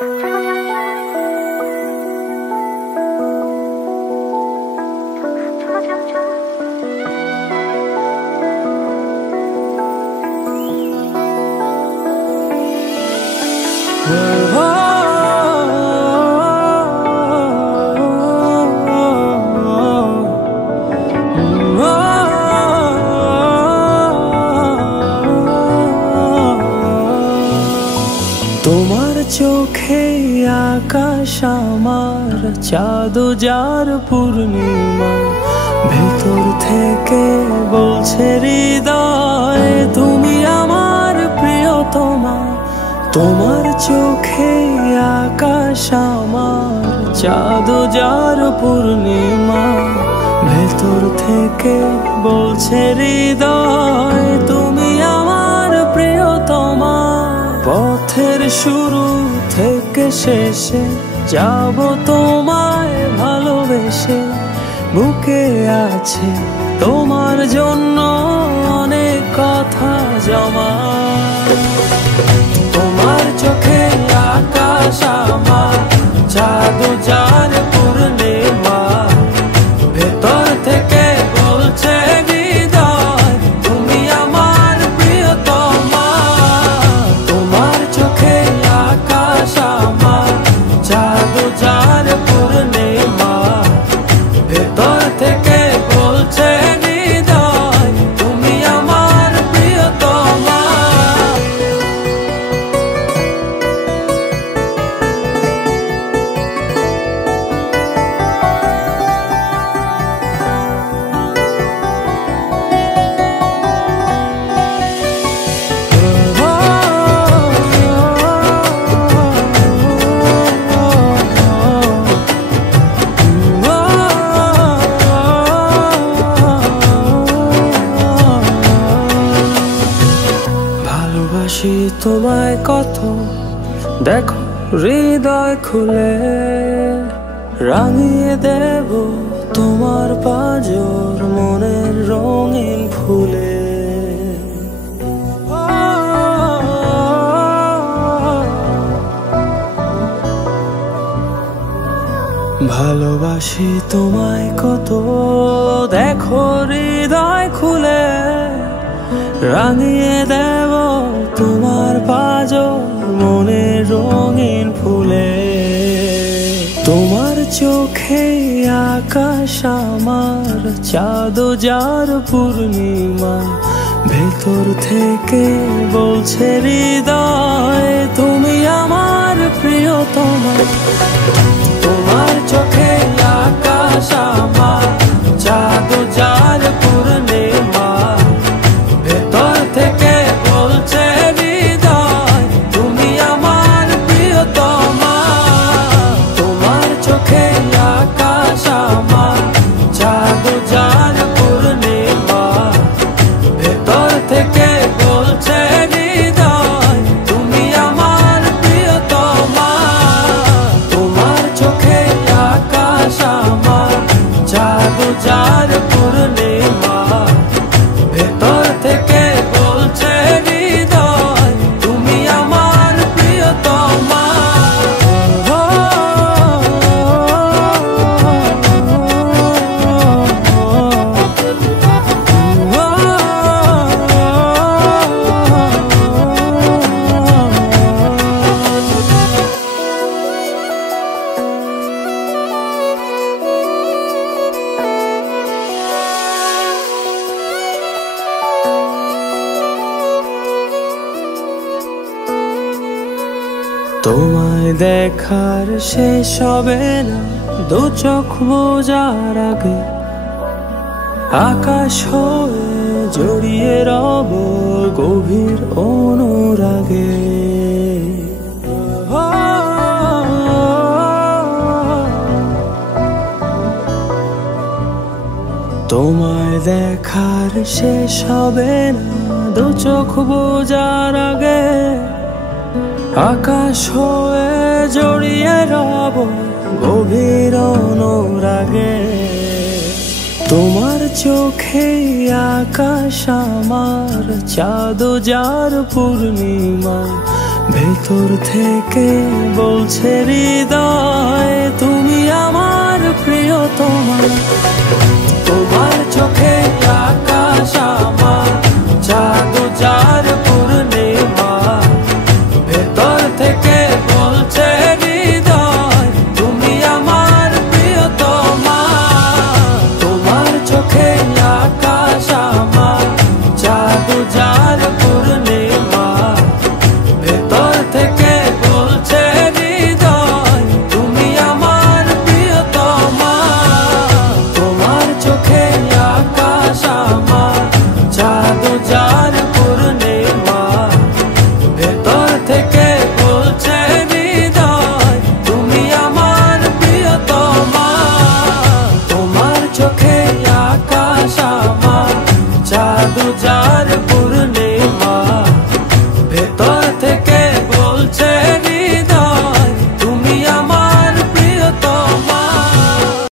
তোমার চোখে আকাশ আমার চাঁদ যার পূর্ণিমা, ভেতর থেকে বলছে হৃদয় তুমি আমার প্রিয়তমা। তোমার চোখে আকাশ আমার চাঁদ যার পূর্ণিমা, ভেতর থেকে বলছে হৃদয় তুমি আমার প্রিয়তমা। পথের শুরু থেকে শেষে যাব তোমায় ভালোবেসে, বুকে আছে তোমার জন্য অনেক কথা জমা। তোমার চোখে আকাশ আমার চাঁদ যার পূর্ণিমা, ভেতর থেকে বলছে হৃদয় তুমি আমার প্রিয়তমা। তোমার চোখে আকাশ আমার চাঁদ যার পূর্ণিমা, ভেতর থেকে বলছে হৃদয় তুমি আমার প্রিয়তমা। ভালোবাসি তোমায় কত, দেখো হৃদয় খুলে রাঙিয়ে দেব তোমার পাঁজর মনের রঙিন ফুলে। ভালোবাসি তোমায় কত, দেখো হৃদয় খুলে রাঙিয়ে দেব তোমার পাঁজর মনের রঙিন ফুলে। তোমার চোখে আকাশ আমার চাঁদ যার পূর্ণিমা, ভেতর থেকে বলছে হৃদয় তুমি আমার প্রিয়তমা। তোমার চোখে আকাশ আমার চাঁদ যার পূর্ণিমা, ভেতর থেকে বলছে হৃদয় তুমি আমার প্রিয়তমা। তোমার চোখে আকাশ আমার চাঁদ যার পূর্ণিমা, ভেতর থেকে বলছে হৃদয় তুমি আমার প্রিয়তমা। তোমার চোখে আকাশ আমার চাঁদ যার পূর্ণিমা, ভেতর থেকে বলছে হৃদয় তুমি আমার প্রিয়তমা। তোমায় দেখার শেষ হবে না দু চোখ বোঝার আগে, আকাশ হয়ে জড়িয়ে রব গভীর অনুরাগে। তোমায় দেখার শেষ হবে না দু চোখ বোঝার আগে, আকাশ হয়ে জড়িয়ে রব গভীর অনুরাগে। তোমার চোখে আকাশ আমার চাঁদ যার পূর্ণিমা, ভেতর থেকে বলছে হৃদয় তুমি আমার প্রিয়তমা। তোমার চোখে